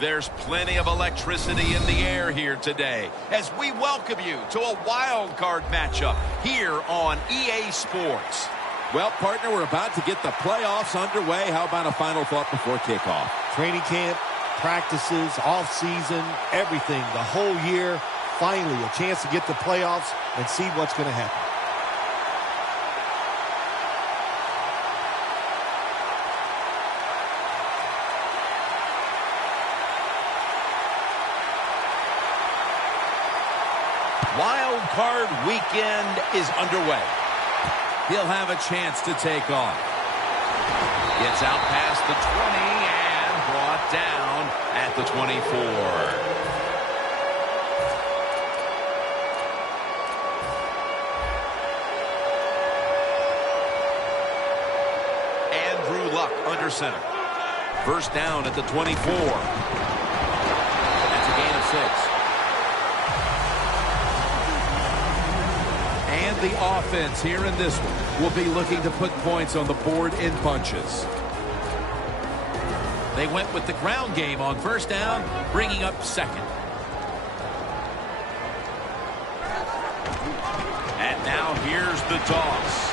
There's plenty of electricity in the air here today as we welcome you to a wild card matchup here on EA Sports. Well, partner, we're about to get the playoffs underway. How about a final thought before kickoff? Training camp, practices, off-season, everything, the whole year. Finally, a chance to get the playoffs and see what's going to happen. Wild card weekend is underway. He'll have a chance to take off. Gets out past the 20 and brought down at the 24. Under center. First down at the 24. That's a gain of 6. And the offense here in this one will be looking to put points on the board in bunches. They went with the ground game on first down, bringing up second. And now here's the toss.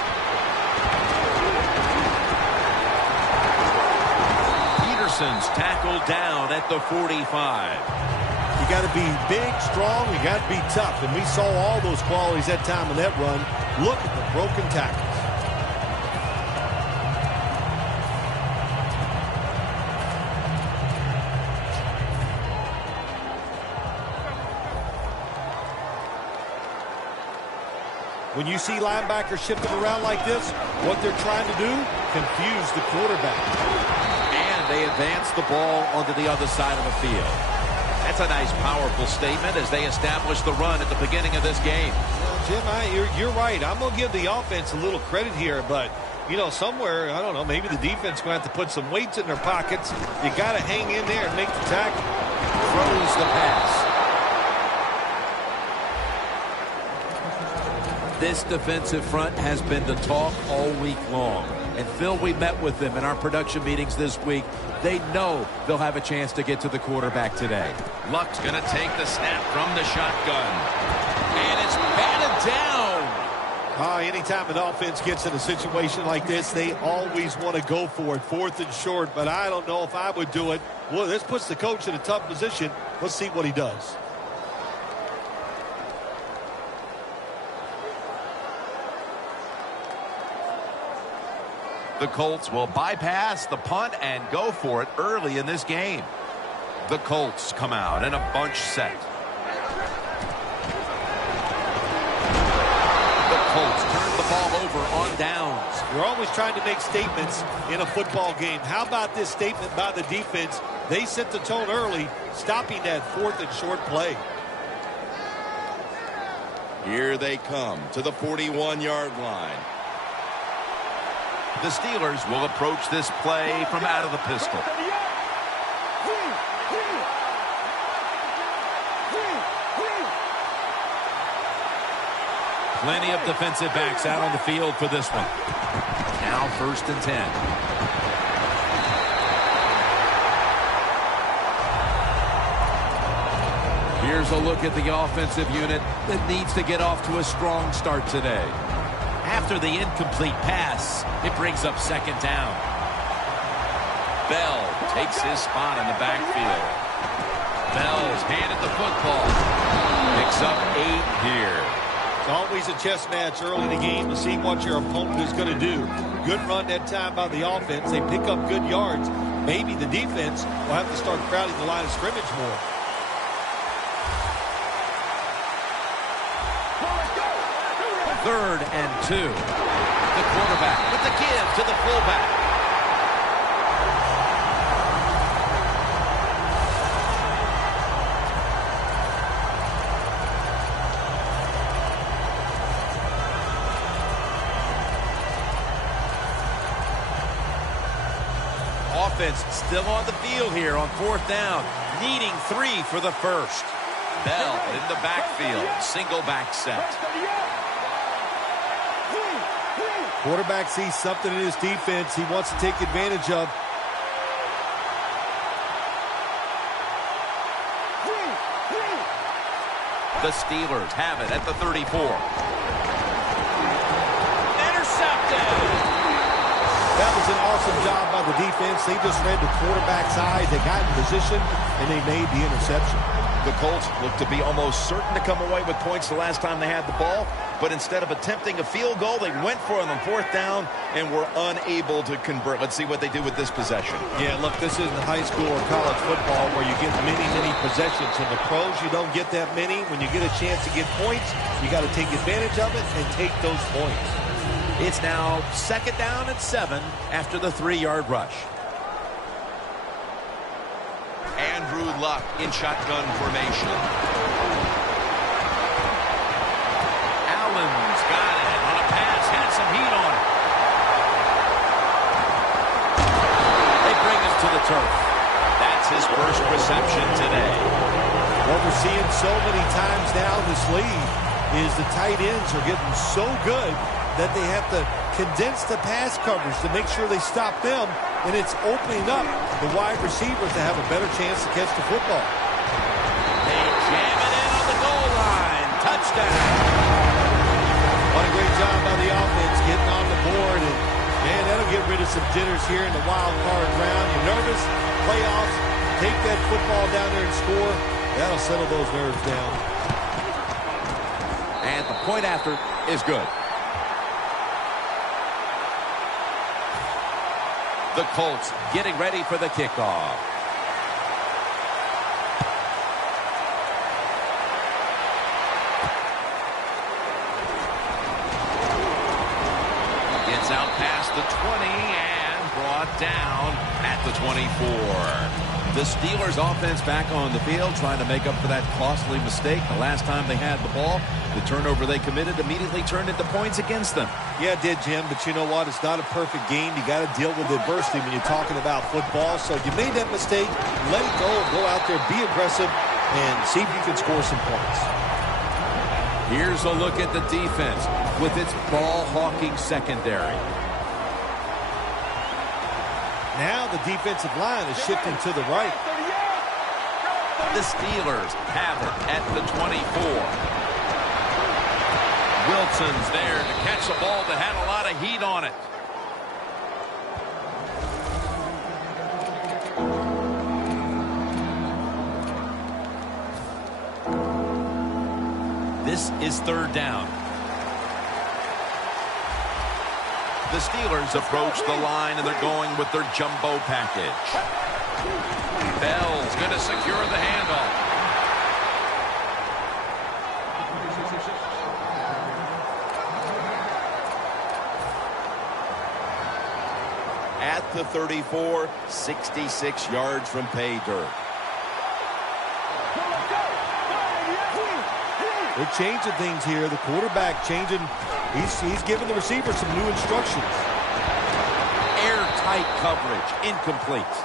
Tackled down at the 45. You got to be big, strong, you got to be tough. And we saw all those qualities that time in that run. Look at the broken tackles. When you see linebackers shifting around like this, what they're trying to do, confuse the quarterback. They advance the ball onto the other side of the field. That's a nice, powerful statement as they establish the run at the beginning of this game. Well, Jim, you're right. I'm going to give the offense a little credit here, but, you know, somewhere, I don't know, maybe the defense going to have to put some weights in their pockets. You got to hang in there and make the tackle. Throws the pass. This defensive front has been the talk all week long. And, Phil, we met with them in our production meetings this week. They know they'll have a chance to get to the quarterback today. Luck's going to take the snap from the shotgun. And it's batted down. Anytime an offense gets in a situation like this, they always want to go for it, 4th and short. But I don't know if I would do it. Well, this puts the coach in a tough position. Let's see what he does. The Colts will bypass the punt and go for it early in this game. The Colts come out in a bunch set. The Colts turn the ball over on downs. You're always trying to make statements in a football game. How about this statement by the defense? They set the tone early, stopping that 4th and short play. Here they come to the 41-yard line. The Steelers will approach this play from out of the pistol. Plenty of defensive backs out on the field for this one. Now 1st and 10. Here's a look at the offensive unit that needs to get off to a strong start today. After the incomplete pass, it brings up second down. Bell takes his spot in the backfield. Bell's handed the football. Picks up 8 here. It's always a chess match early in the game to see what your opponent is going to do. Good run that time by the offense. They pick up good yards. Maybe the defense will have to start crowding the line of scrimmage more. Third and 2. The quarterback with the give to the fullback. Offense still on the field here on 4th down, needing 3 for the first. Bell in the backfield, single back set. Quarterback sees something in his defense he wants to take advantage of. The Steelers have it at the 34. Intercepted. That was an awesome job by the defense. They just read the quarterback's eyes. They got in position, and they made the interception. The Colts looked to be almost certain to come away with points the last time they had the ball, but instead of attempting a field goal, they went for it on 4th down and were unable to convert. Let's see what they do with this possession. Yeah, look, this isn't high school or college football where you get many, many possessions. In the pros, you don't get that many. When you get a chance to get points, you got to take advantage of it and take those points. It's now 2nd down and 7 after the 3-yard rush. Andrew Luck in shotgun formation. Allen's got it on a pass, had some heat on it. They bring him to the turf. That's his first reception today. What we're seeing so many times now in this league is the tight ends are getting so good that they have to condense the pass coverage to make sure they stop them, and it's opening up the wide receivers to have a better chance to catch the football. They jam it in on the goal line. Touchdown. What a great job by the offense getting on the board, and man, that'll get rid of some jitters here in the wild card round. You're nervous, playoffs, take that football down there and score. That'll settle those nerves down. And the point after is good. The Colts getting ready for the kickoff. Gets out past the 20 and brought down at the 24. The Steelers offense back on the field trying to make up for that costly mistake. The last time they had the ball, the turnover they committed immediately turned into points against them. Yeah, it did, Jim, but you know what? It's not a perfect game. You got to deal with adversity when you're talking about football. So if you made that mistake, let it go. Go out there, be aggressive, and see if you can score some points. Here's a look at the defense with its ball-hawking secondary. Now the defensive line is shifting to the right. The Steelers have it at the 24. Wilson's there to catch a ball that had a lot of heat on it. This is 3rd down. The Steelers approach the line, and they're going with their jumbo package. Bell's going to secure the handoff. At the 34, 66 yards from pay dirt. They're changing things here. The quarterback changing. He's giving the receiver some new instructions. Airtight coverage. Incomplete.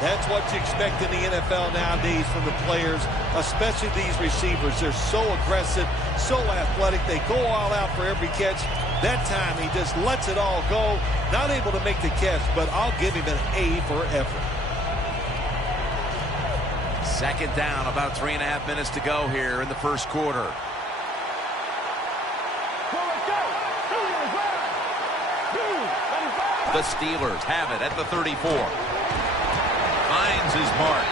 That's what you expect in the NFL nowadays from the players, especially these receivers. They're so aggressive, so athletic. They go all out for every catch. That time he just lets it all go. Not able to make the catch, but I'll give him an A for effort. 2nd down, about 3.5 minutes to go here in the first quarter. The Steelers have it at the 34. Finds his mark.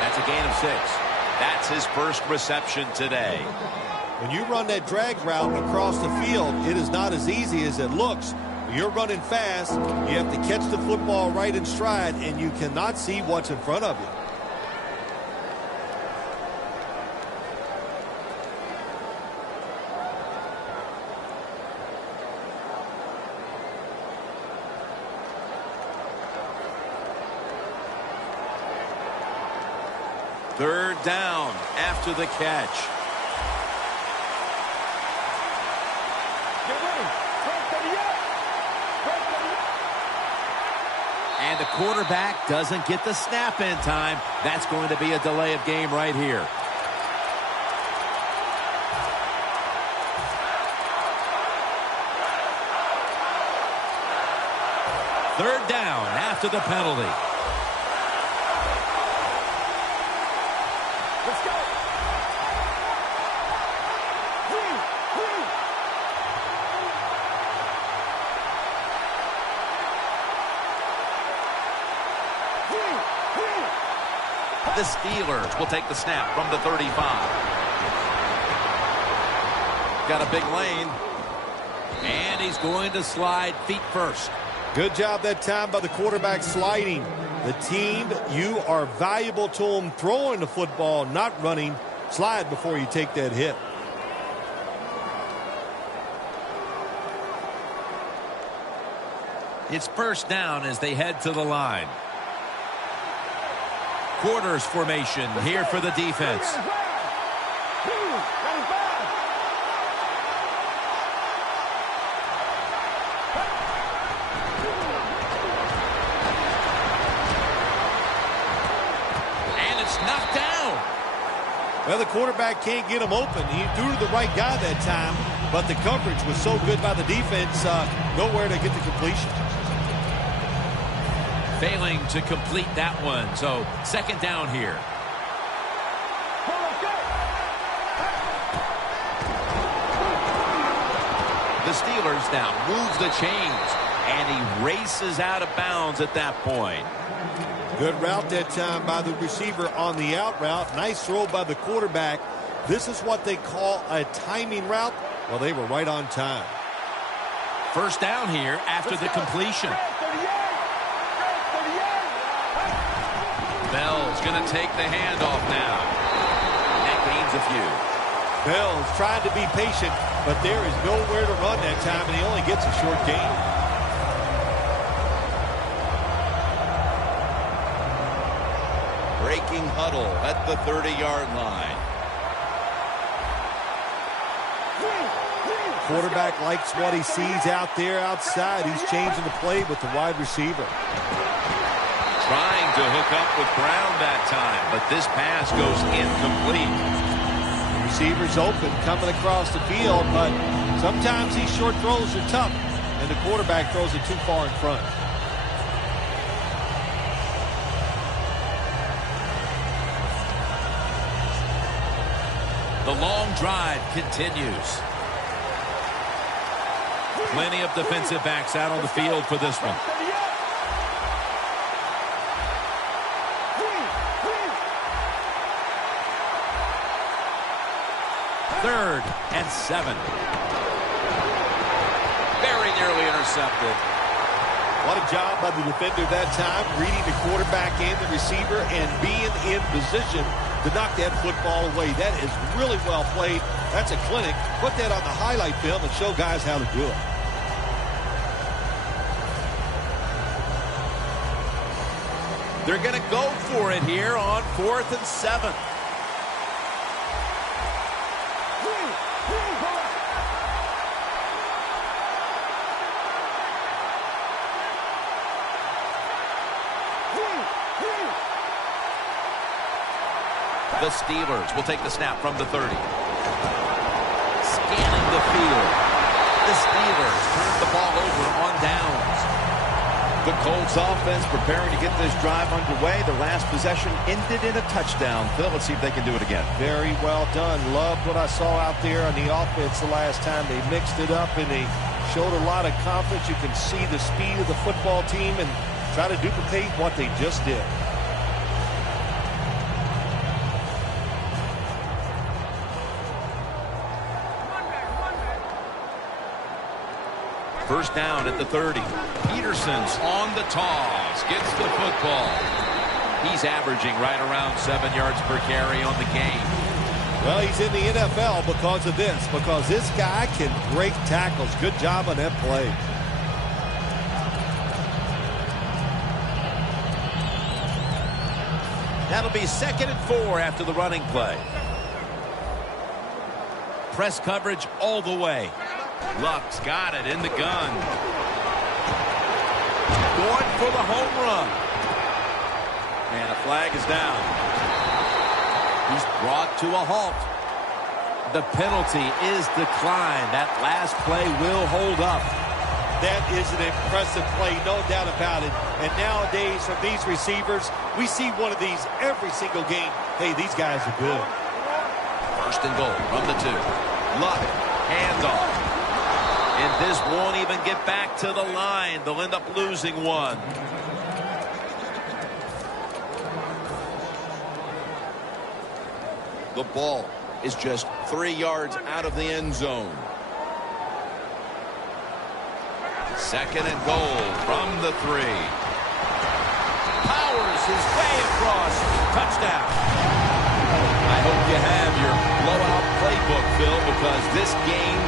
That's a gain of 6. That's his first reception today. When you run that drag route across the field, it is not as easy as it looks. You're running fast. You have to catch the football right in stride, and you cannot see what's in front of you. Third down after the catch. And the quarterback doesn't get the snap in time. That's going to be a delay of game right here. Third down after the penalty. The Steelers will take the snap from the 35. Got a big lane. And he's going to slide feet first. Good job that time by the quarterback sliding. The team, you are valuable to them throwing the football, not running. Slide before you take that hit. It's first down as they head to the line. Quarters formation here for the defense. And it's knocked down. Well, the quarterback can't get him open. He threw to the right guy that time, but the coverage was so good by the defense, nowhere to get the completion. Failing to complete that one, so second down here. The Steelers now move the chains, and he races out of bounds at that point. Good route that time by the receiver on the out route. Nice throw by the quarterback. This is what they call a timing route. Well, they were right on time. First down here after the completion. Bell's going to take the handoff now. That gains a few. Bell's trying to be patient, but there is nowhere to run that time, and he only gets a short gain. Breaking huddle at the 30-yard line. Quarterback likes what he sees out there outside. He's changing the play with the wide receiver. Trying to hook up with Brown that time, but this pass goes incomplete. The receiver's open, coming across the field, but sometimes these short throws are tough, and the quarterback throws it too far in front. The long drive continues. Plenty of defensive backs out on the field for this one. Third and 7. Very nearly intercepted. What a job by the defender that time, reading the quarterback and the receiver and being in position to knock that football away. That is really well played. That's a clinic. Put that on the highlight film and show guys how to do it. They're going to go for it here on 4th and 7. The Steelers will take the snap from the 30. Scanning the field. The Steelers turn the ball over on downs. The Colts offense preparing to get this drive underway. The last possession ended in a touchdown. Phil, let's see if they can do it again. Very well done. Loved what I saw out there on the offense the last time. They mixed it up and they showed a lot of confidence. You can see the speed of the football team and try to duplicate what they just did. First down at the 30. Peterson's on the toss. Gets the football. He's averaging right around 7 yards per carry on the game. Well, he's in the NFL because of this. Because this guy can break tackles. Good job on that play. That'll be 2nd and 4 after the running play. Press coverage all the way. Luck's got it in the gun. Going for the home run. And a flag is down. He's brought to a halt. The penalty is declined. That last play will hold up. That is an impressive play, no doubt about it. And nowadays, from these receivers, we see one of these every single game. Hey, these guys are good. First and goal from the 2. Luck, handoff. And this won't even get back to the line. They'll end up losing one. The ball is just 3 yards out of the end zone. 2nd and goal from the 3. Powers his way across. Touchdown. I hope you have your blowout playbook, Phil, because this game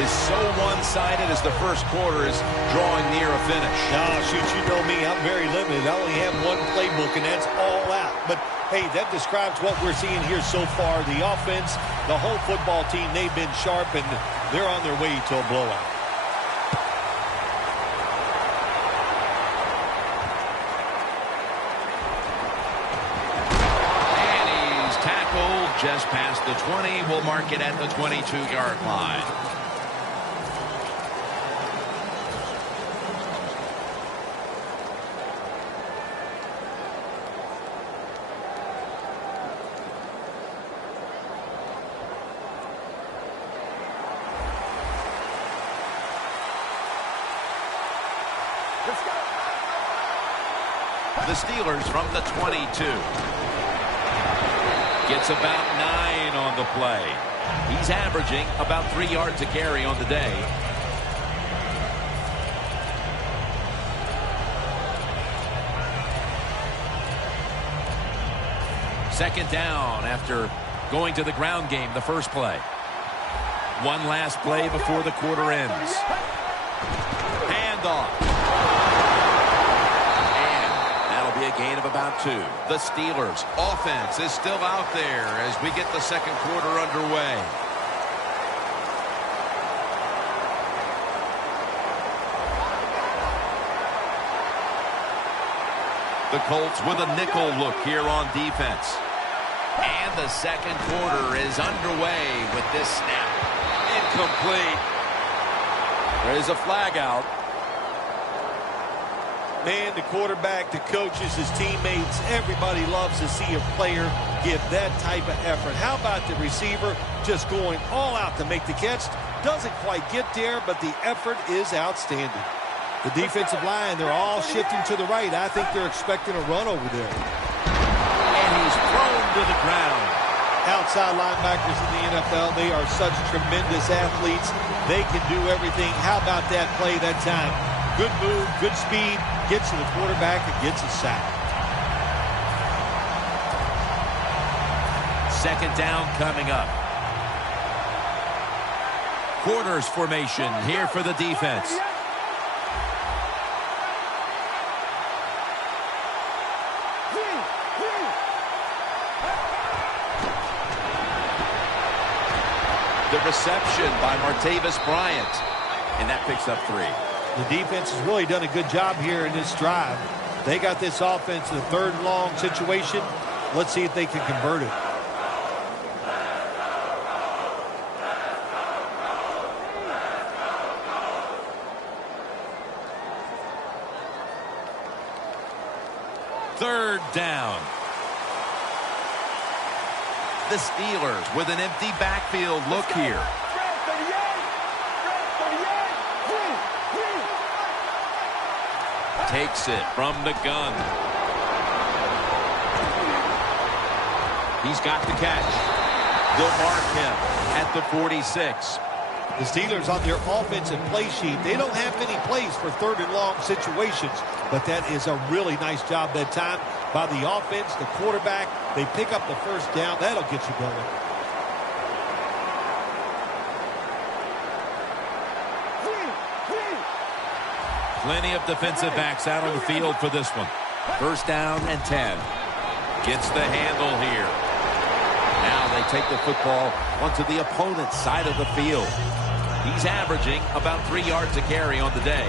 is so one-sided as the first quarter is drawing near a finish. Oh, shoot, you know me. I'm very limited. I only have one playbook, and that's all out. But, hey, that describes what we're seeing here so far. The offense, the whole football team, they've been sharp, and they're on their way to a blowout. Just past the 20. We'll mark it at the 22-yard line. The Steelers from the 22. Gets about 9 on the play. He's averaging about 3 yards a carry on the day. Second down after going to the ground game the first play. One last play before the quarter ends. Handoff. A gain of about 2. The Steelers offense is still out there as we get the second quarter underway. The Colts with a nickel look here on defense. And the second quarter is underway with this snap. Incomplete. There is a flag out. Man, the quarterback, the coaches, his teammates, everybody loves to see a player give that type of effort. How about the receiver just going all out to make the catch? Doesn't quite get there, but the effort is outstanding. The defensive line, they're all shifting to the right. I think they're expecting a run over there. And he's thrown to the ground. Outside linebackers in the NFL, they are such tremendous athletes. They can do everything. How about that play that time? Good move, good speed, gets to the quarterback and gets a sack. Second down coming up. Quarters formation here for the defense. The reception by Martavis Bryant. And that picks up 3. The defense has really done a good job here in this drive. They got this offense in a 3rd and long situation. Let's see if they can convert it. Third down. The Steelers with an empty backfield look here. Takes it from the gun. He's got the catch. They'll mark him at the 46. The Steelers on their offensive play sheet, they don't have many plays for 3rd and long situations, but that is a really nice job that time by the offense, the quarterback. They pick up the first down. That'll get you going. Plenty of defensive backs out on the field for this one. First down and 10. Gets the handle here. Now they take the football onto the opponent's side of the field. He's averaging about 3 yards a carry on the day.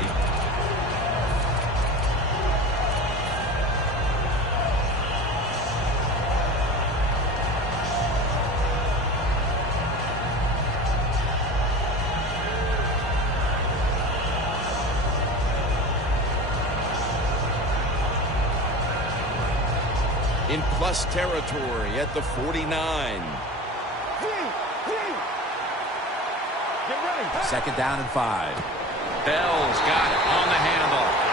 In plus territory at the 49. Second down and 5. Bell's got it on the handle.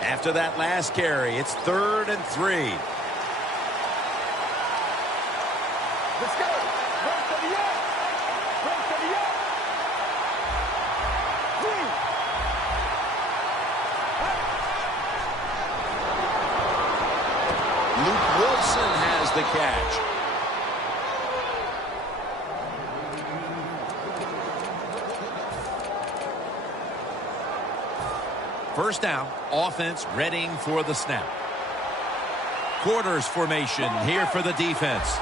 After that last carry, it's 3rd and 3. Let's go. Run to the up. Run to the up. Luke Wilson has the catch. First down, offense readying for the snap. Quarters formation here for the defense.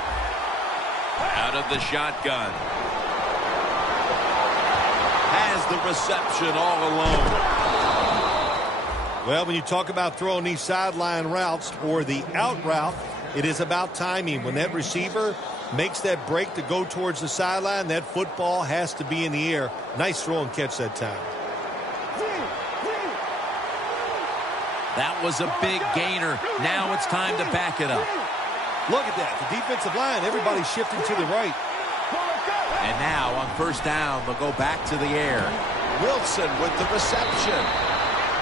Out of the shotgun. Has the reception all alone. Well, when you talk about throwing these sideline routes or the out route, it is about timing. When that receiver makes that break to go towards the sideline, that football has to be in the air. Nice throw and catch that time. That was a big gainer. Now it's time to back it up. Look at that. The defensive line, everybody's shifting to the right. And now on first down, they'll go back to the air. Wilson with the reception.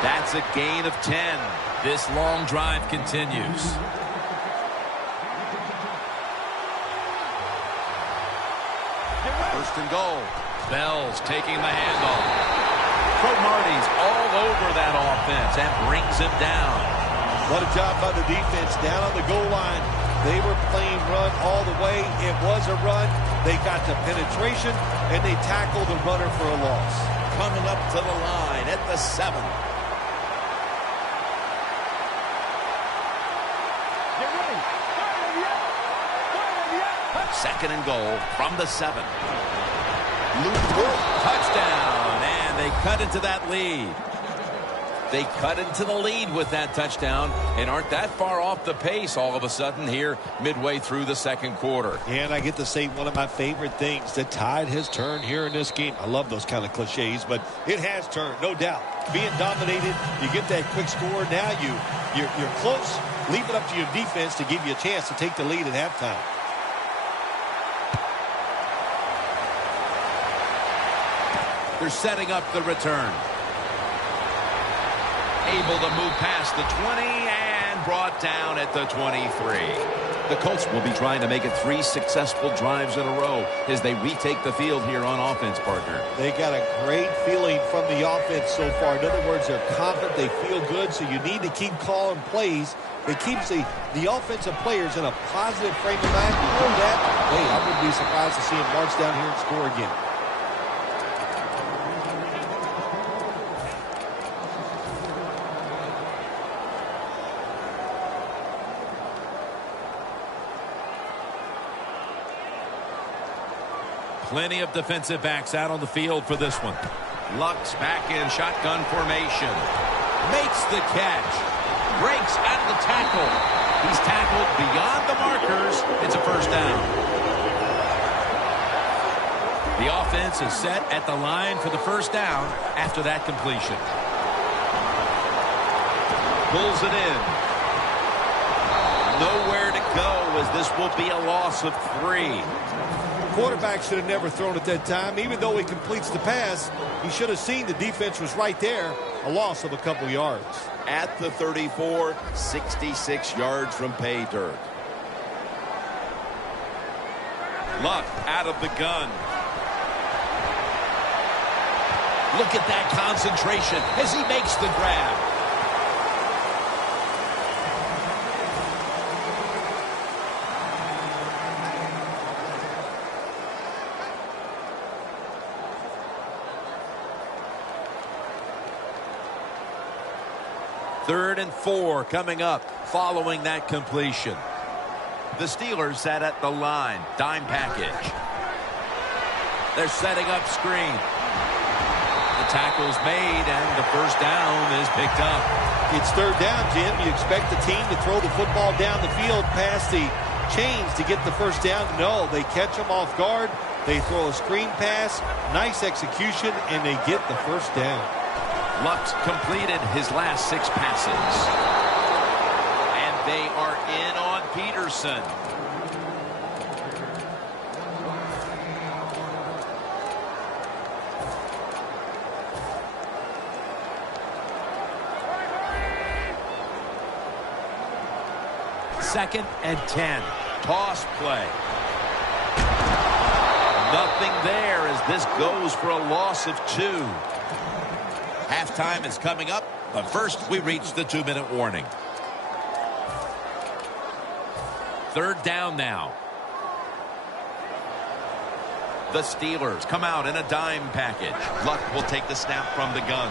That's a gain of 10. This long drive continues. First and goal. Bell's taking the handoff. Marty's all over that offense and brings him down. What a job by the defense down on the goal line. They were playing run all the way. It was a run. They got the penetration, and they tackled the runner for a loss. Coming up to the line at the 7. Get ready. Second and goal from the 7. Luke Wilson, touchdown. They cut into that lead. They cut into the lead with that touchdown and aren't that far off the pace all of a sudden here midway through the second quarter. And I get to say one of my favorite things, the tide has turned here in this game. I love those kind of cliches, but it has turned, no doubt. Being dominated, you get that quick score. Now you're close. Leave it up to your defense to give you a chance to take the lead at halftime. They're setting up the return. Able to move past the 20 and brought down at the 23. The Colts will be trying to make it 3 successful drives in a row as they retake the field here on offense, partner. They got a great feeling from the offense so far. In other words, they're confident, they feel good, so you need to keep calling plays. It keeps the offensive players in a positive frame of mind. Before that, hey, I wouldn't be surprised to see them march down here and score again. Plenty of defensive backs out on the field for this one. Luck's back in shotgun formation. Makes the catch. Breaks out of the tackle. He's tackled beyond the markers. It's a first down. The offense is set at the line for the first down after that completion. Pulls it in. Nowhere to go as this will be a loss of 3. Quarterback should have never thrown it that time. Even though he completes the pass, he should have seen the defense was right there. A loss of a couple yards. At the 34, 66 yards from pay dirt. Luck out of the gun. Look at that concentration as he makes the grab. Third and 4 coming up following that completion. The Steelers sat at the line. Dime package. They're setting up screen. The tackle's made and the first down is picked up. It's third down, Jim. You expect the team to throw the football down the field past the chains to get the first down. No, they catch them off guard. They throw a screen pass. Nice execution, and they get the first down. Luck's completed his last 6 passes. And they are in on Peterson. 2nd and 10. Toss play. Nothing there as this goes for a loss of 2. Halftime is coming up, but first we reach the 2-minute warning. 3rd down now. The Steelers come out in a dime package. Luck will take the snap from the gun.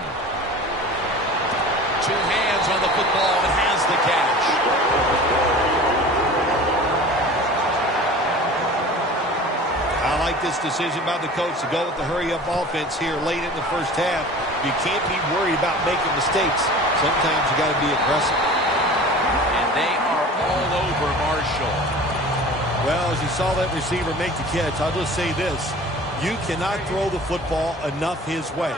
2 hands on the football and has the catch. I like this decision by the coach to go with the hurry-up offense here late in the first half. You can't be worried about making mistakes. Sometimes you got to be aggressive. And they are all over Marshall. Well, as you saw that receiver make the catch, I'll just say this. You cannot throw the football enough his way.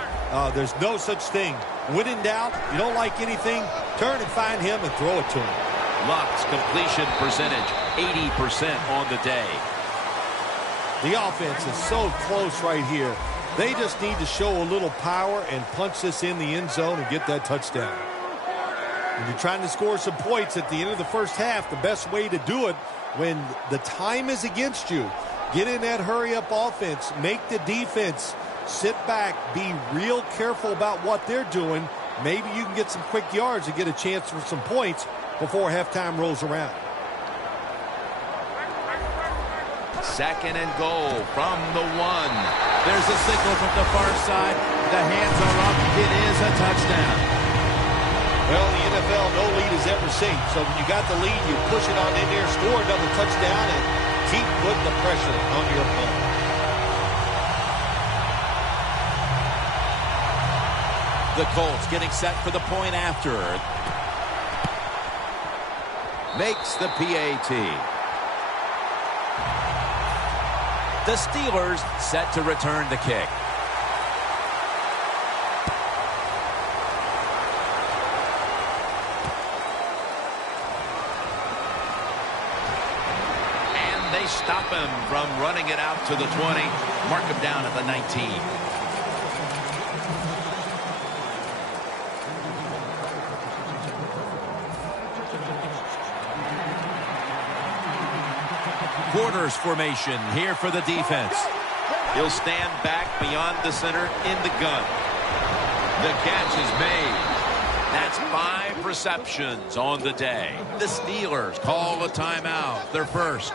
There's no such thing. When in doubt, you don't like anything, turn and find him and throw it to him. Luck's completion percentage, 80% on the day. The offense is so close right here. They just need to show a little power and punch this in the end zone and get that touchdown. When you're trying to score some points at the end of the first half, the best way to do it when the time is against you, get in that hurry-up offense, make the defense sit back, be real careful about what they're doing. Maybe you can get some quick yards and get a chance for some points before halftime rolls around. 2nd and goal from the 1. There's a signal from the far side. The hands are up. It is a touchdown. Well, the NFL, no lead is ever safe. So when you got the lead, you push it on in there, score another touchdown, and keep putting the pressure on your opponent. The Colts getting set for the point after. Makes the PAT. The Steelers set to return the kick. And they stop him from running it out to the 20. Mark him down at the 19. Quarters formation here for the defense. He'll stand back beyond the center in the gun. The catch is made. That's 5 receptions on the day. The Steelers call a timeout, their first.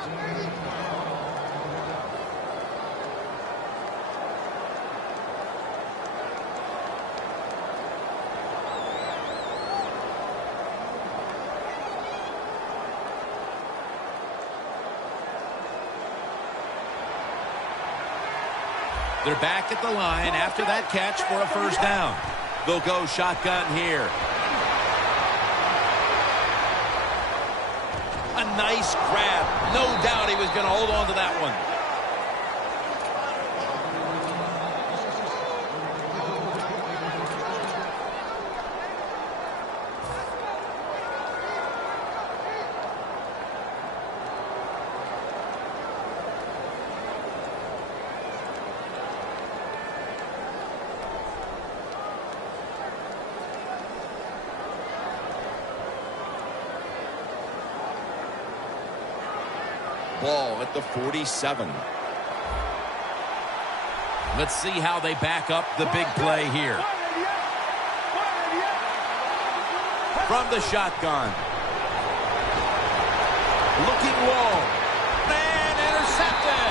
They're back at the line after that catch for a first down. They'll go shotgun here. A nice grab. No doubt he was going to hold on to that one. Ball at the 47. Let's see how they back up the big play here. From the shotgun. Looking long. And intercepted.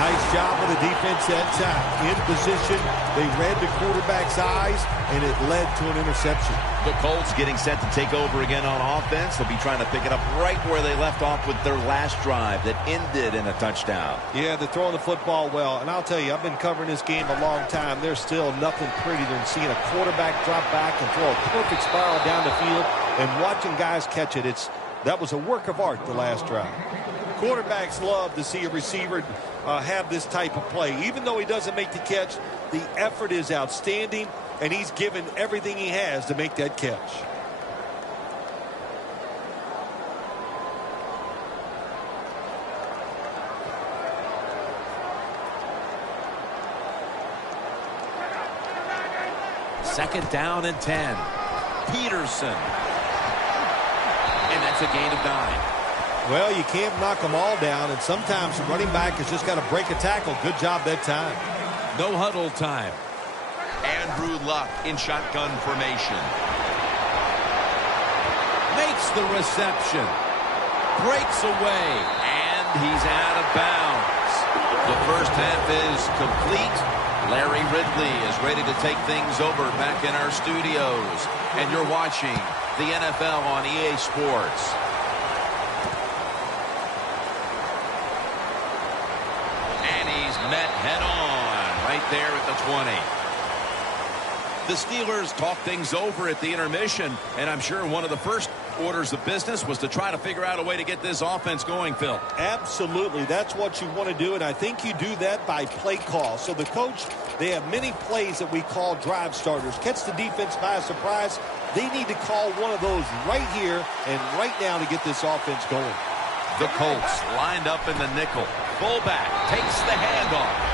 Nice job of the defense that time. In position, they read the quarterback's eyes, and it led to an interception. The Colts getting set to take over again on offense. They'll be trying to pick it up right where they left off with their last drive that ended in a touchdown. Yeah, they're throwing the football well. And I'll tell you, I've been covering this game a long time. There's still nothing prettier than seeing a quarterback drop back and throw a perfect spiral down the field and watching guys catch it. That was a work of art the last drive. Quarterbacks love to see a receiver have this type of play. Even though he doesn't make the catch, the effort is outstanding, and he's given everything he has to make that catch. Second down and 10. Peterson. And that's a gain of 9. Well, you can't knock them all down, and sometimes the running back has just got to break a tackle. Good job that time. No huddle time. Andrew Luck in shotgun formation. Makes the reception. Breaks away. And he's out of bounds. The first half is complete. Larry Ridley is ready to take things over back in our studios. And you're watching the NFL on EA Sports. And he's met head-on right there at the 20. The Steelers talk things over at the intermission, and I'm sure one of the first orders of business was to try to figure out a way to get this offense going, Phil. Absolutely. That's what you want to do, and I think you do that by play call. So the coach, they have many plays that we call drive starters. Catch the defense by surprise. They need to call one of those right here and right now to get this offense going. The Colts lined up in the nickel. Fullback takes the handoff.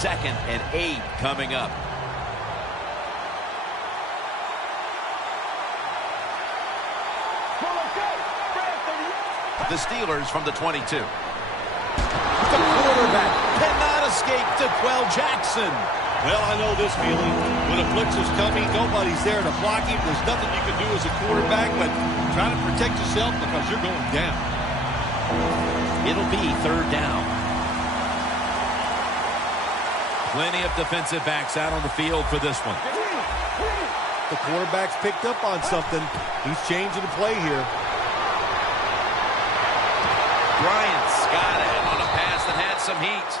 Second and 8 coming up. The Steelers from the 22. The quarterback cannot escape DeQuell Jackson. Well, I know this feeling. When a blitz is coming, nobody's there to block him. There's nothing you can do as a quarterback, but try to protect yourself because you're going down. It'll be third down. Plenty of defensive backs out on the field for this one. The quarterback's picked up on something. He's changing the play here. Bryant's got it on a pass that had some heat.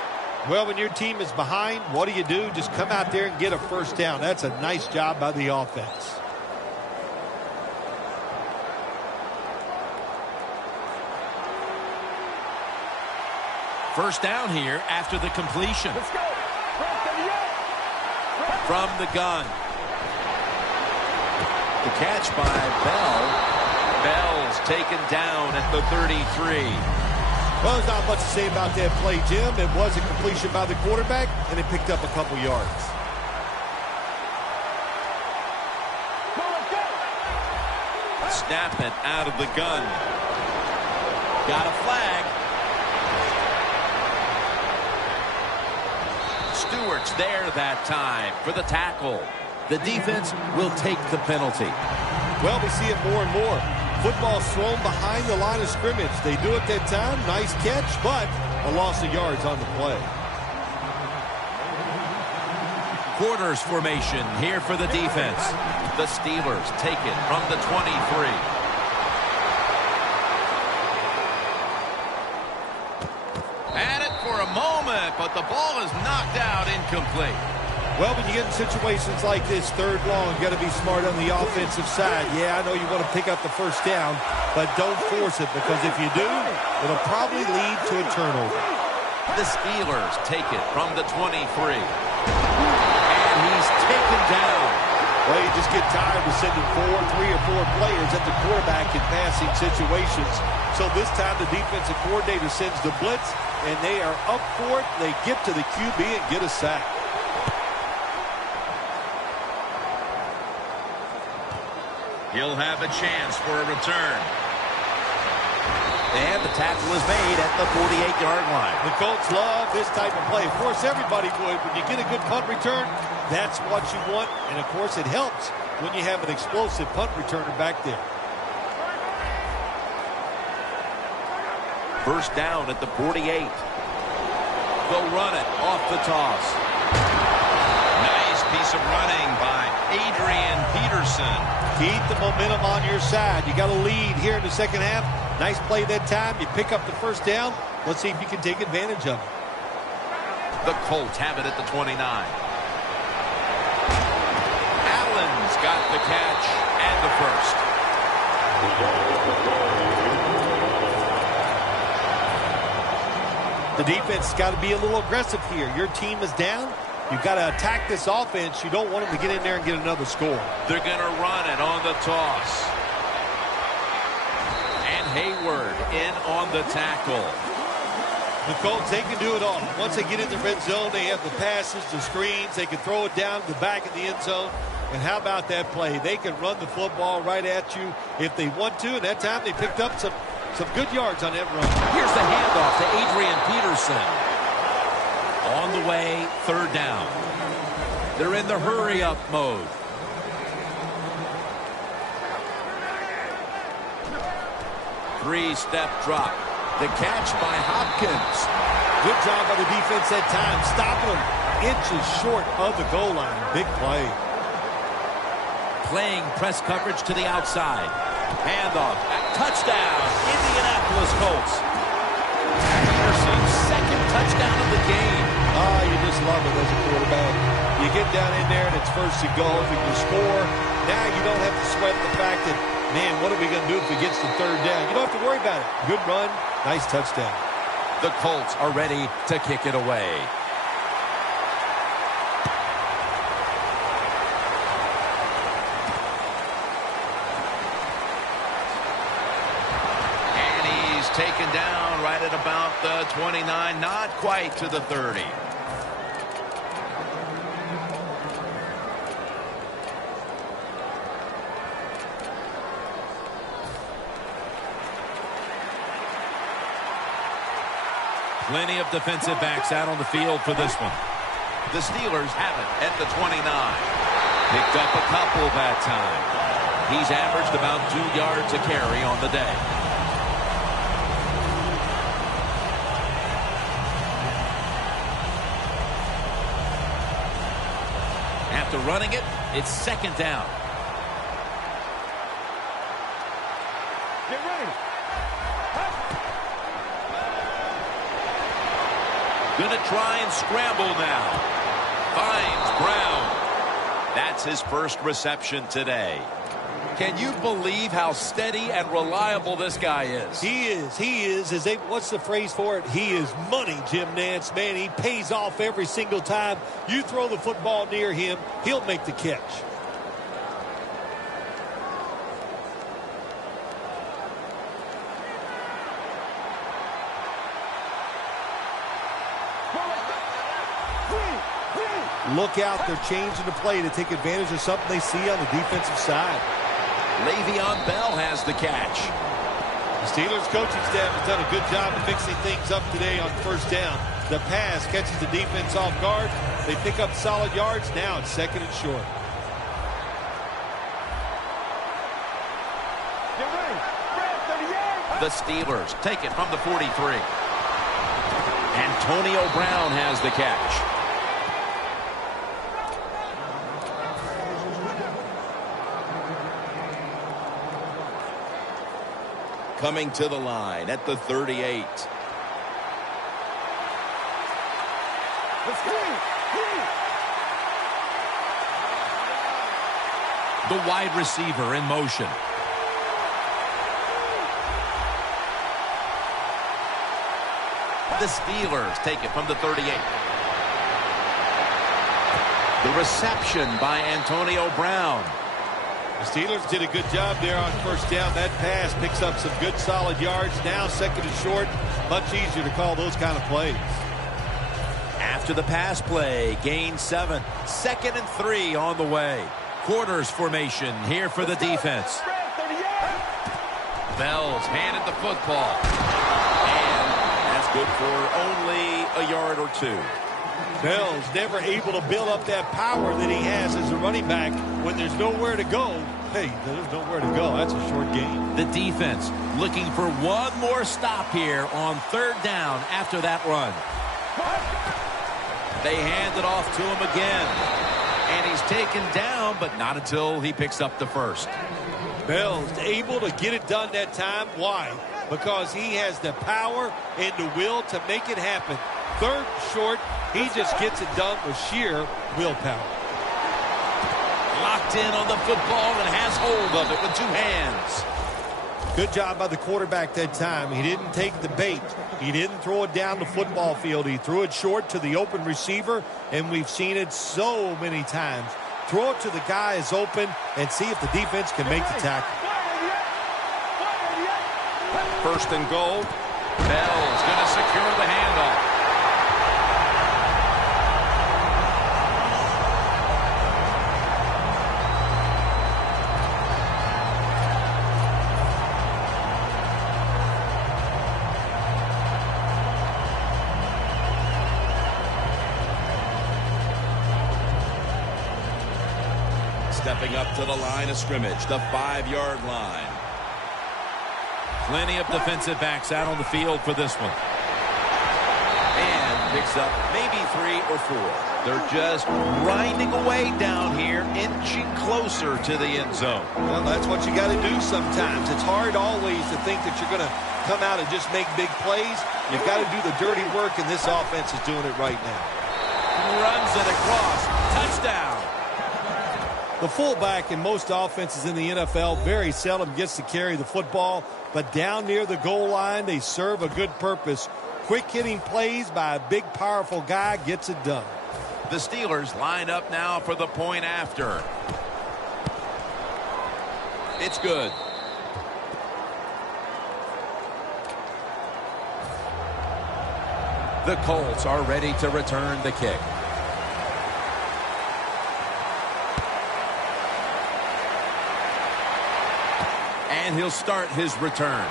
Well, when your team is behind, what do? Just come out there and get a first down. That's a nice job by the offense. First down here after the completion. Let's go. From the gun. The catch by Bell. Bell's taken down at the 33. Well, there's not much to say about that play, Jim. It was a completion by the quarterback, and it picked up a couple yards. Snap it out of the gun. Got a flag. Stewart's there that time for the tackle. The defense will take the penalty. Well, we see it more and more. Football's thrown behind the line of scrimmage. They do it that time. Nice catch, but a loss of yards on the play. Quarters formation here for the defense. The Steelers take it from the 23. At it for a moment, but the ball is knocked out incomplete. Well, when you get in situations like this, third long, you got to be smart on the offensive side. Yeah, I know you want to pick up the first down, but don't force it, because if you do, it'll probably lead to a turnover. The Steelers take it from the 23. And he's taken down. Well, you just get tired of sending 3 or 4 players at the quarterback in passing situations. So this time the defensive coordinator sends the blitz, and they are up for it. They get to the QB and get a sack. He'll have a chance for a return. And the tackle is made at the 48-yard line. The Colts love this type of play. Of course, everybody would. When you get a good punt return, that's what you want. And, of course, it helps when you have an explosive punt returner back there. First down at the 48. They'll run it off the toss. Nice piece of running by Adrian Peterson. Keep the momentum on your side. You got a lead here in the second half. Nice play that time. You pick up the first down. Let's see if you can take advantage of it. The Colts have it at the 29. Allen's got the catch and the first. The defense has got to be a little aggressive here. Your team is down. You've got to attack this offense. You don't want them to get in there and get another score. They're going to run it on the toss. And Hayward in on the tackle. The Colts, they can do it all. Once they get in the red zone, they have the passes, the screens. They can throw it down the back of the end zone. And how about that play? They can run the football right at you if they want to. And that time they picked up some good yards on that run. Here's the handoff to Adrian Peterson. On the way, third down. They're in the hurry-up mode. Three-step drop. The catch by Hopkins. Good job by the defense that time, stopping them inches short of the goal line. Big play. Playing press coverage to the outside. Handoff. Touchdown. Indianapolis Colts. Peterson's second touchdown of the game. Ah, you just love it as a quarterback. You get down in there and it's first and goal. If you score, now you don't have to sweat the fact that, man, what are we going to do if it gets to third down? You don't have to worry about it. Good run, nice touchdown. The Colts are ready to kick it away. And he's taken down right at about the 29, not quite to the 30. Plenty of defensive backs out on the field for this one. The Steelers have it at the 29. Picked up a couple that time. He's averaged about 2 yards a carry on the day. After running it, it's second down. Get ready. Gonna try and scramble now. Finds Brown. That's his first reception today. Can you believe how steady and reliable this guy is? He is. What's the phrase for it? He is money, Jim Nantz. Man, he pays off every single time. You throw the football near him, he'll make the catch. Look out, they're changing the play to take advantage of something they see on the defensive side. Le'Veon Bell has the catch. The Steelers coaching staff has done a good job of fixing things up today on first down. The pass catches the defense off guard. They pick up solid yards. Now it's second and short. Get ready. Red 38. The Steelers take it from the 43. Antonio Brown has the catch. Coming to the line at the 38. Let's go. The wide receiver in motion. The Steelers take it from the 38. The reception by Antonio Brown. The Steelers did a good job there on first down. That pass picks up some good solid yards. Now second and short. Much easier to call those kind of plays. After the pass play, gain 7. 2nd and 3 on the way. Quarters formation here for the defense. Bell's handed the football. And that's good for only a yard or 2. Bell's never able to build up that power that he has as a running back when there's nowhere to go. Hey, there's nowhere to go. That's a short game. The defense looking for one more stop here on third down after that run. They hand it off to him again. And he's taken down, but not until he picks up the first. Bell's able to get it done that time. Why? Because he has the power and the will to make it happen. Third short, he just gets it done with sheer willpower. Locked in on the football and has hold of it with 2 hands. Good job by the quarterback that time. He didn't take the bait. He didn't throw it down the football field. He threw it short to the open receiver, and we've seen it so many times. Throw it to the guy is open and see if the defense can make the tackle. First and goal. Bell's going to secure the handoff. Stepping up to the line of scrimmage, the 5-yard line. Plenty of defensive backs out on the field for this one. And picks up maybe 3 or 4. They're just grinding away down here, inching closer to the end zone. Well, that's what you got to do sometimes. It's hard always to think that you're going to come out and just make big plays. You've got to do the dirty work, and this offense is doing it right now. Runs it across. Touchdown. The fullback in most offenses in the NFL very seldom gets to carry the football, but down near the goal line, they serve a good purpose. Quick-hitting plays by a big, powerful guy gets it done. The Steelers line up now for the point after. It's good. The Colts are ready to return the kick. And he'll start his return.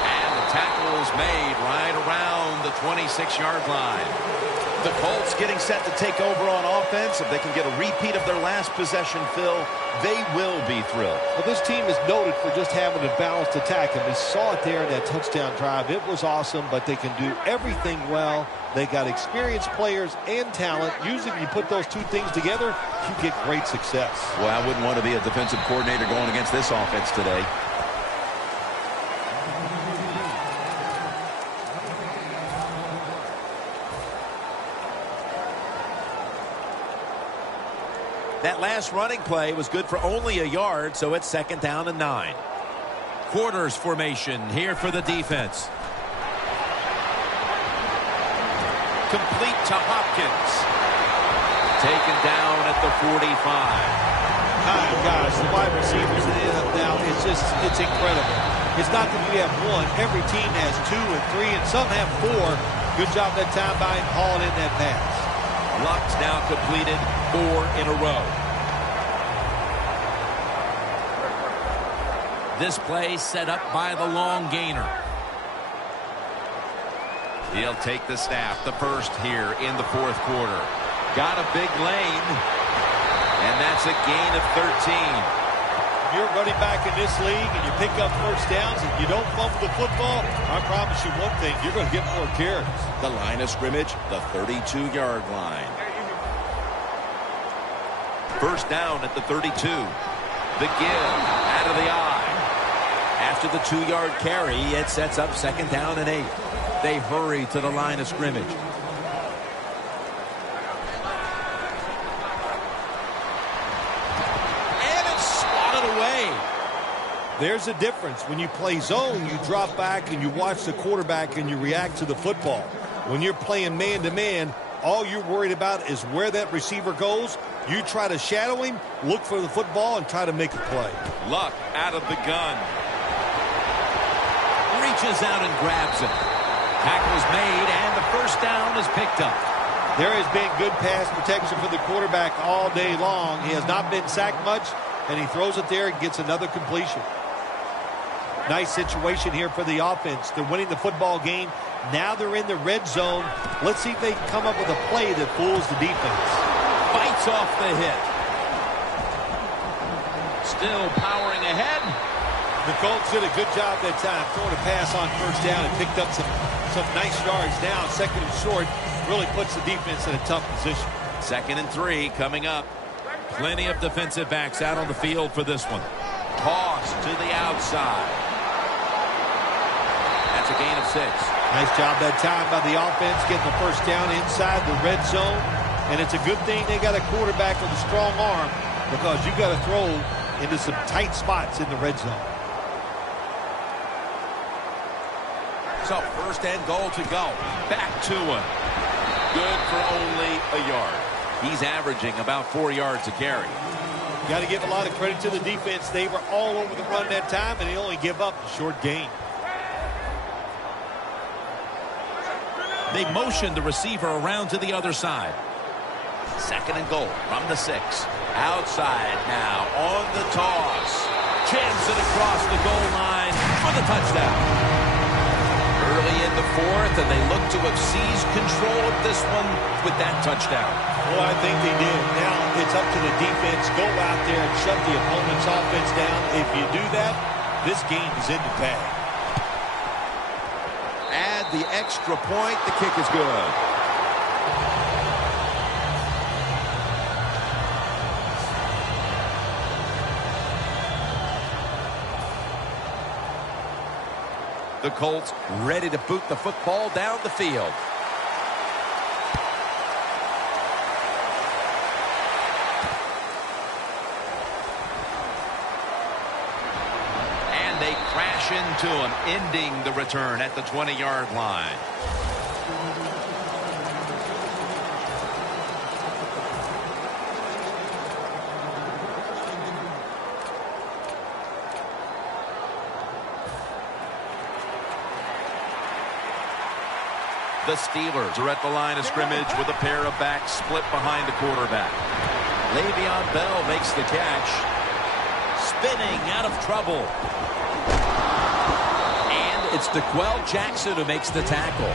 And the tackle is made right around the 26-yard line. The Colts getting set to take over on offense. If they can get a repeat of their last possession, Phil, they will be thrilled. Well, this team is noted for just having a balanced attack, and we saw it there in that touchdown drive. It was awesome, but they can do everything well. They got experienced players and talent. Usually when you put those two things together, you get great success. Well, I wouldn't want to be a defensive coordinator going against this offense today. That last running play was good for only a yard, so it's 2nd down and 9. Quarters formation here for the defense. Complete to Hopkins. Taken down at the 45. My gosh, the wide receivers in the NFL, it's incredible. It's not that you have one. Every team has 2 and 3, and some have 4. Good job that time by him hauling in that pass. Luck's now completed 4 in a row. This play set up by the long gainer. He'll take the snap, the first here in the 4th quarter. Got a big lane, and that's a gain of 13. You're running back in this league, and you pick up first downs, and you don't fumble the football. I promise you one thing, you're going to get more carries. The line of scrimmage, the 32-yard line. First down at the 32. The give out of the eye. After the 2-yard carry, it sets up 2nd down and 8. They hurry to the line of scrimmage. And it's swatted away. There's a difference. When you play zone, you drop back and you watch the quarterback and you react to the football. When you're playing man-to-man, all you're worried about is where that receiver goes. You try to shadow him, look for the football, and try to make a play. Luck out of the gun. Reaches out and grabs it. Tackle's made, and the first down is picked up. There has been good pass protection for the quarterback all day long. He has not been sacked much, and he throws it there and gets another completion. Nice situation here for the offense. They're winning the football game. Now they're in the red zone. Let's see if they can come up with a play that fools the defense. Bites off the hit. Still powering ahead. The Colts did a good job that time throwing a pass on first down and picked up some nice yards. Now 2nd and short really puts the defense in a tough position. 2nd and 3 coming up. Plenty of defensive backs out on the field for this one. Toss to the outside. That's a gain of 6. Nice job that time by the offense getting the first down inside the red zone. And it's a good thing they got a quarterback with a strong arm, because you got to throw into some tight spots in the red zone. So first and goal to go. Back to him. Good for only a yard. He's averaging about 4 yards a carry. Got to give a lot of credit to the defense. They were all over the run that time, and they only give up a short gain. They motion the receiver around to the other side. Second and goal from the 6. Outside now on the toss. Jams it across the goal line for the touchdown. Early in the 4th, and they look to have seized control of this one with that touchdown. Well, I think they did. Now it's up to the defense. Go out there and shut the opponent's offense down. If you do that, this game is in the bag. Add the extra point. The kick is good. The Colts ready to boot the football down the field. And they crash into him, ending the return at the 20-yard line. The Steelers are at the line of scrimmage with a pair of backs split behind the quarterback. Le'Veon Bell makes the catch. Spinning out of trouble. And it's DeQuell Jackson who makes the tackle.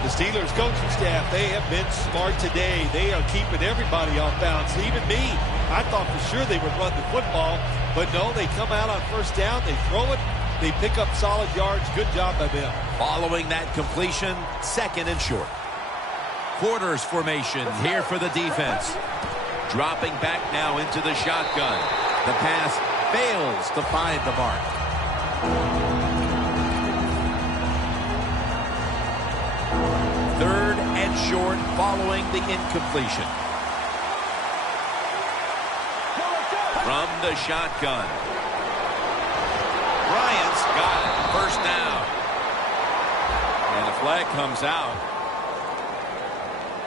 The Steelers coaching staff, they have been smart today. They are keeping everybody off balance. Even me, I thought for sure they would run the football. But no, they come out on first down, they throw it, they pick up solid yards. Good job by them. Following that completion, second and short. Quarters formation here for the defense. Dropping back now into the shotgun. The pass fails to find the mark. Third and short following the incompletion. From the shotgun. Bryant's got it. First down. And the flag comes out.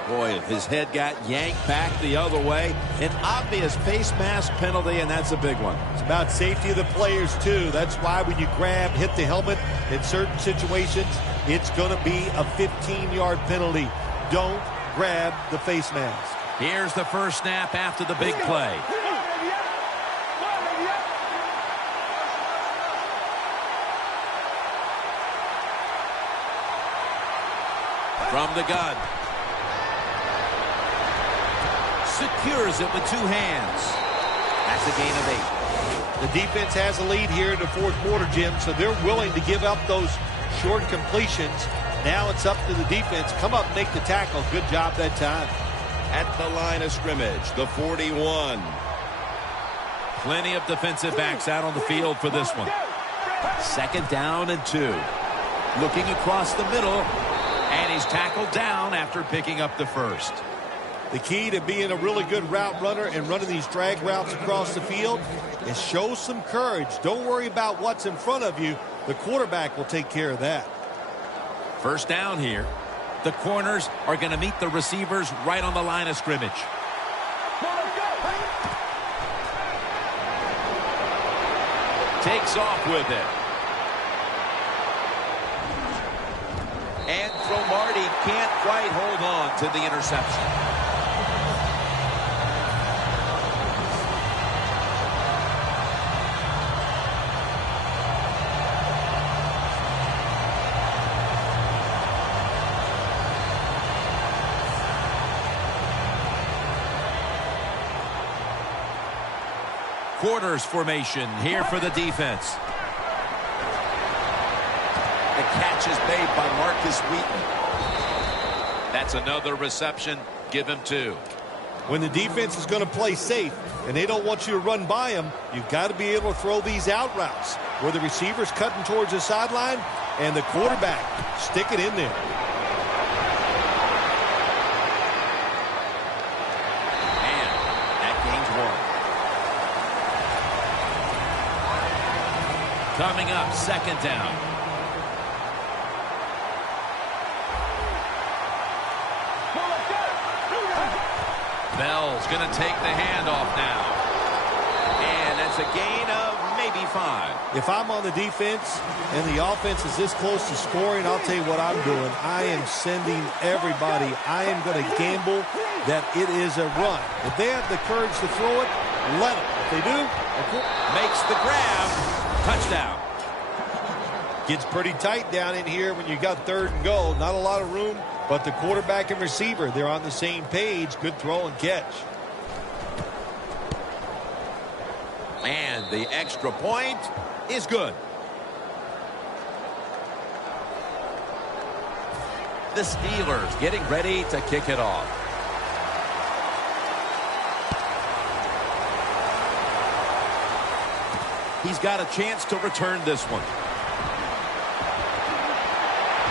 Boy, his head got yanked back the other way. An obvious face mask penalty, and that's a big one. It's about safety of the players, too. That's why when you grab, hit the helmet in certain situations, it's going to be a 15-yard penalty. Don't grab the face mask. Here's the first snap after the big play. From the gun. Secures it with 2 hands. That's a gain of 8. The defense has a lead here in the 4th quarter, Jim, so they're willing to give up those short completions. Now it's up to the defense. Come up and make the tackle. Good job that time. At the line of scrimmage, the 41. Plenty of defensive backs out on the field for this one. Second down and 2. Looking across the middle. And he's tackled down after picking up the first. The key to being a really good route runner and running these drag routes across the field is show some courage. Don't worry about what's in front of you. The quarterback will take care of that. First down here. The corners are going to meet the receivers right on the line of scrimmage. Takes off with it. And Cromartie can't quite hold on to the interception. Quarters formation here for the defense. The catch is made by Marcus Wheaton. That's another reception. Give him 2. When the defense is going to play safe and they don't want you to run by them, you've got to be able to throw these out routes where the receiver's cutting towards the sideline and the quarterback stick it in there. And that gains 1. Coming up, second down. It's going to take the handoff now. And that's a gain of maybe 5. If I'm on the defense and the offense is this close to scoring, I'll tell you what I'm doing. I am sending everybody. I am going to gamble that it is a run. If they have the courage to throw it, let them. If they do, makes the grab. Touchdown. Gets pretty tight down in here when you got 3rd and goal. Not a lot of room, but the quarterback and receiver, they're on the same page. Good throw and catch. And the extra point is good. The Steelers getting ready to kick it off. He's got a chance to return this one.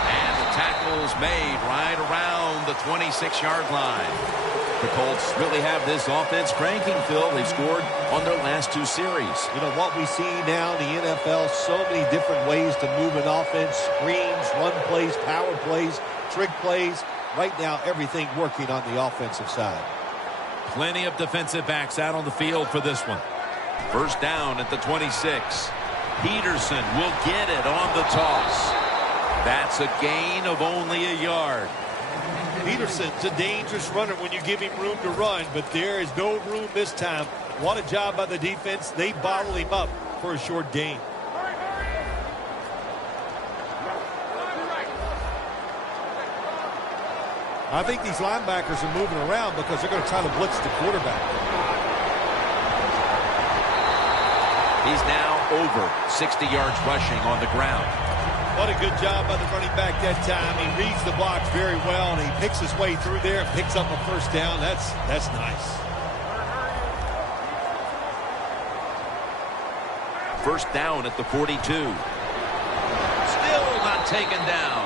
And the tackle's made right around the 26-yard line. The Colts really have this offense cranking, Phil. They've scored on their last 2 series. You know, what we see now in the NFL, so many different ways to move an offense. Screens, run plays, power plays, trick plays. Right now, everything working on the offensive side. Plenty of defensive backs out on the field for this one. First down at the 26. Peterson will get it on the toss. That's a gain of only a yard. Peterson's a dangerous runner when you give him room to run, but there is no room this time. What a job by the defense. They bottle him up for a short gain. I think these linebackers are moving around because they're going to try to blitz the quarterback. He's now over 60 yards rushing on the ground. What a good job by the running back that time. He reads the blocks very well, and he picks his way through there and picks up a first down. That's nice. First down at the 42. Still not taken down.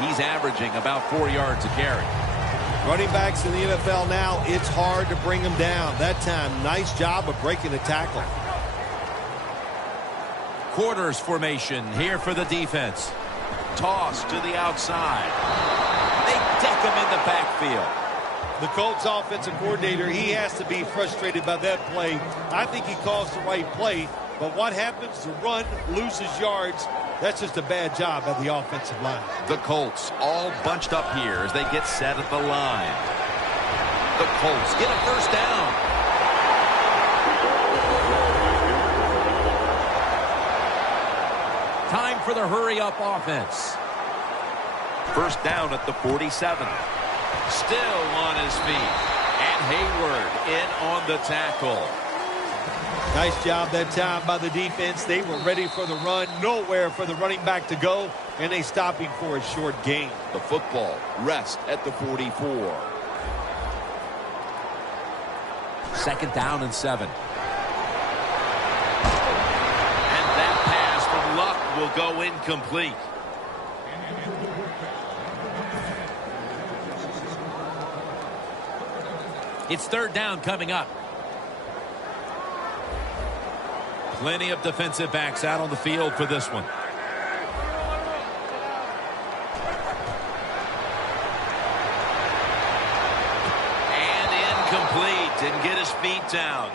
He's averaging about 4 yards a carry. Running backs in the NFL now, it's hard to bring them down. That time, nice job of breaking the tackle. Quarters formation here for the defense. Toss to the outside. They deck him in the backfield. The Colts offensive coordinator, he has to be frustrated by that play. I think he calls the right play, but what happens? The run loses yards. That's just a bad job by the offensive line. The Colts all bunched up here as they get set at the line. The Colts get a first down. Time for the hurry-up offense. First down at the 47. Still on his feet. And Hayward in on the tackle. Nice job that time by the defense. They were ready for the run. Nowhere for the running back to go. And they stop him for a short gain. The football rest at the 44. Second down and 7. Luck will go incomplete. It's third down coming up. Plenty of defensive backs out on the field for this one. And incomplete. Didn't get his feet down.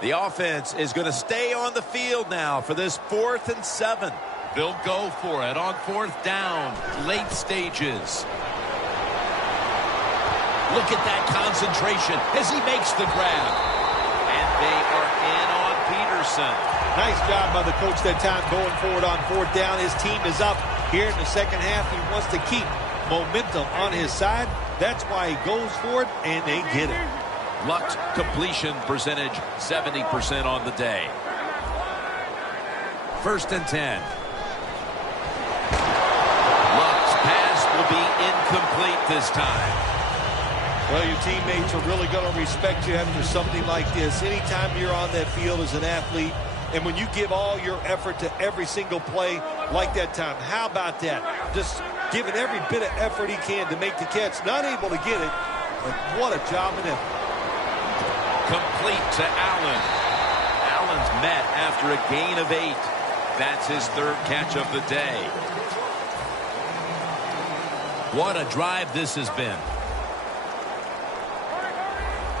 The offense is going to stay on the field now for this 4th and 7. They'll go for it on 4th down, late stages. Look at that concentration as he makes the grab. And they are in on Peterson. Nice job by the coach that time going forward on 4th down. His team is up here in the second half. He wants to keep momentum on his side. That's why he goes for it, and they get it. Luck's completion percentage 70% on the day. First and 10. Luck's pass will be incomplete this time. Well, your teammates are really going to respect you after something like this. Anytime you're on that field as an athlete, and when you give all your effort to every single play like that time, how about that? Just giving every bit of effort he can to make the catch. Not able to get it, but what a job and effort. Complete to Allen. met after a gain of 8. That's his 3rd catch of the day. What a drive this has been.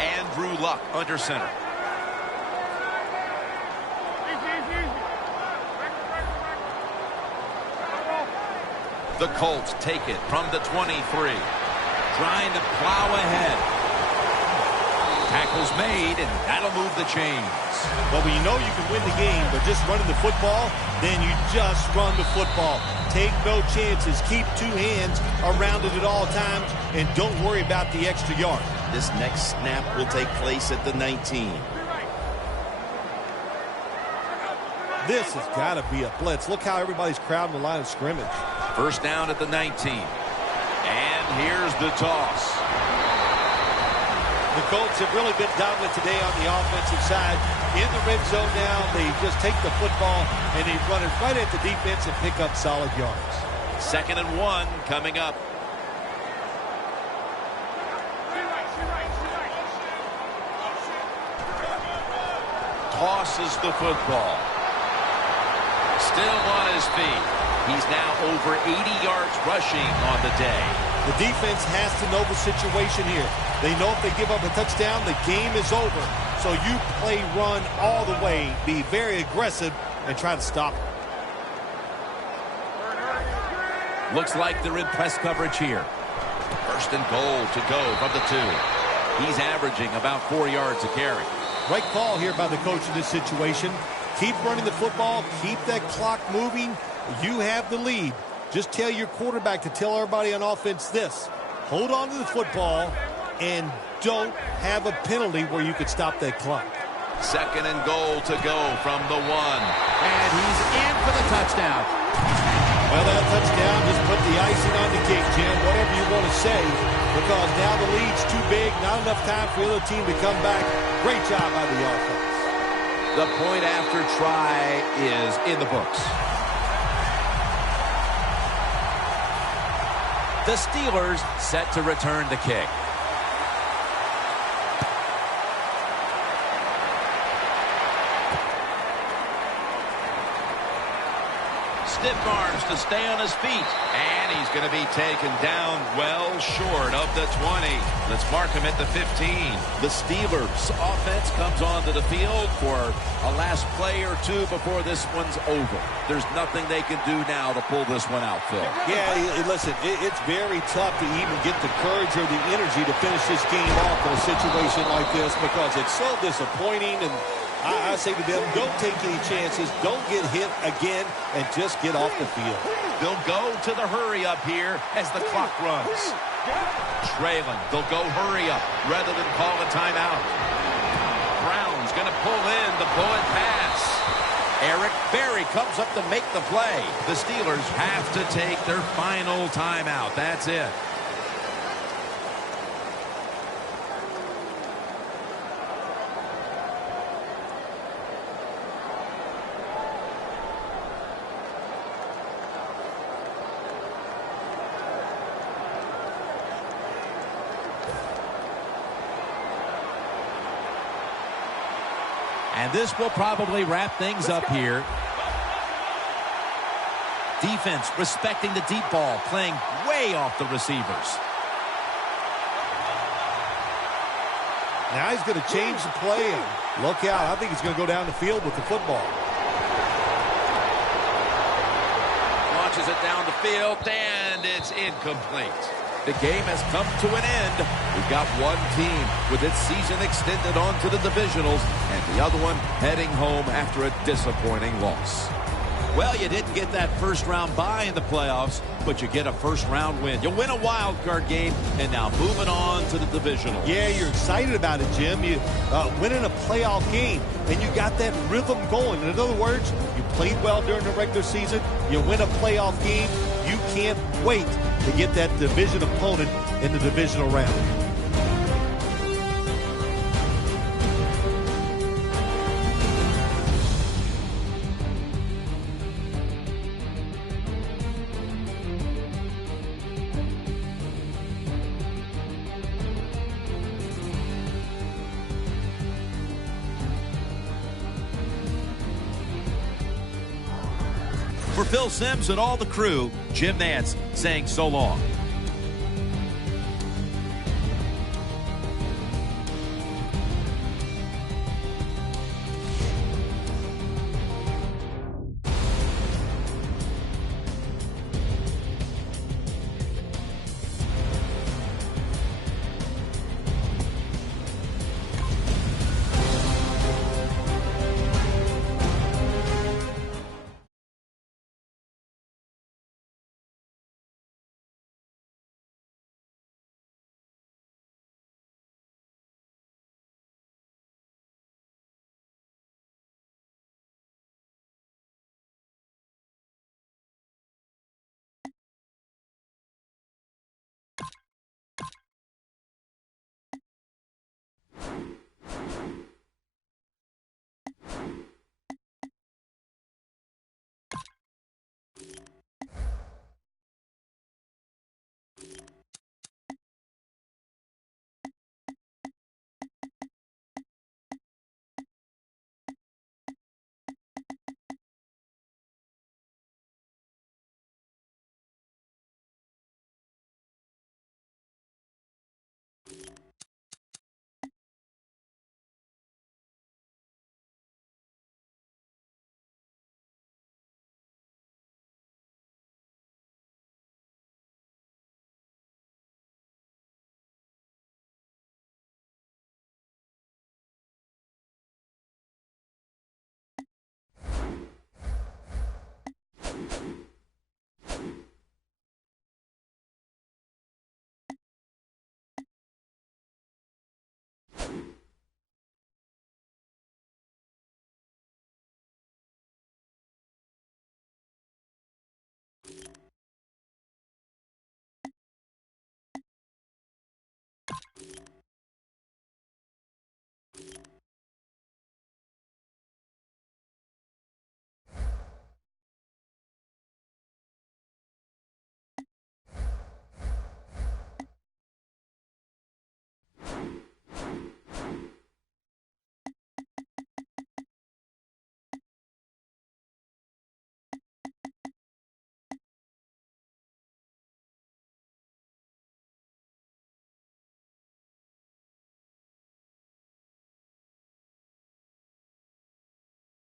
Andrew Luck under center. The Colts take it from the 23. Trying to plow ahead. Tackle's made, and that'll move the chains. Well, when you know you can win the game, but just running the football, then you just run the football. Take no chances. Keep 2 hands around it at all times, and don't worry about the extra yard. This next snap will take place at the 19. This has got to be a blitz. Look how everybody's crowding the line of scrimmage. First down at the 19. And here's the toss. The Colts have really been dominant today on the offensive side. In the red zone now, they just take the football and they run it right at the defense and pick up solid yards. 2nd and 1 coming up. Tosses the football. Still on his feet. He's now over 80 yards rushing on the day. The defense has to know the situation here. They know if they give up a touchdown, the game is over. So you play run all the way, be very aggressive, and try to stop it. Looks like they're in press coverage here. 1st and goal to go from the 2. He's averaging about 4 yards a carry. Right call here by the coach in this situation. Keep running the football. Keep that clock moving. You have the lead. Just tell your quarterback to tell everybody on offense this. Hold on to the football and don't have a penalty where you could stop that clock. 2nd and goal to go from the 1. And he's in for the touchdown. Well, that touchdown just put the icing on the cake, Jim, whatever you want to say, because now the lead's too big, not enough time for the other team to come back. Great job by the offense. The point after try is in the books. The Steelers set to return the kick. Stiff arms to stay on his feet. And he's going to be taken down well short of the 20. Let's mark him at the 15. The Steelers offense comes onto the field for a last play or 2 before this one's over. There's nothing they can do now to pull this one out, Phil. Yeah, listen, it's very tough to even get the courage or the energy to finish this game off in a situation like this because it's so disappointing. And I say to them, don't take any chances. Don't get hit again and just get off the field. They'll go to the hurry up here as the clock runs. Trailing. They'll go hurry up rather than call a timeout. Brown's going to pull in the bullet pass. Eric Berry comes up to make the play. The Steelers have to take their final timeout. That's it. And this will probably wrap things up here. Defense respecting the deep ball, playing way off the receivers. Now he's going to change the play. And look out. I think he's going to go down the field with the football. Launches it down the field, and it's incomplete. The game has come to an end. We've got one team with its season extended onto the divisionals, and the other one heading home after a disappointing loss. Well, you didn't get that first-round bye in the playoffs, but you get a first-round win. You win a wild card game, and now moving on to the divisional. Yeah, you're excited about it, Jim. You winning a playoff game, and you got that rhythm going. In other words, you played well during the regular season. You win a playoff game. You can't wait to get that division opponent in the divisional round. For Phil Simms and all the crew, Jim Nantz saying so long.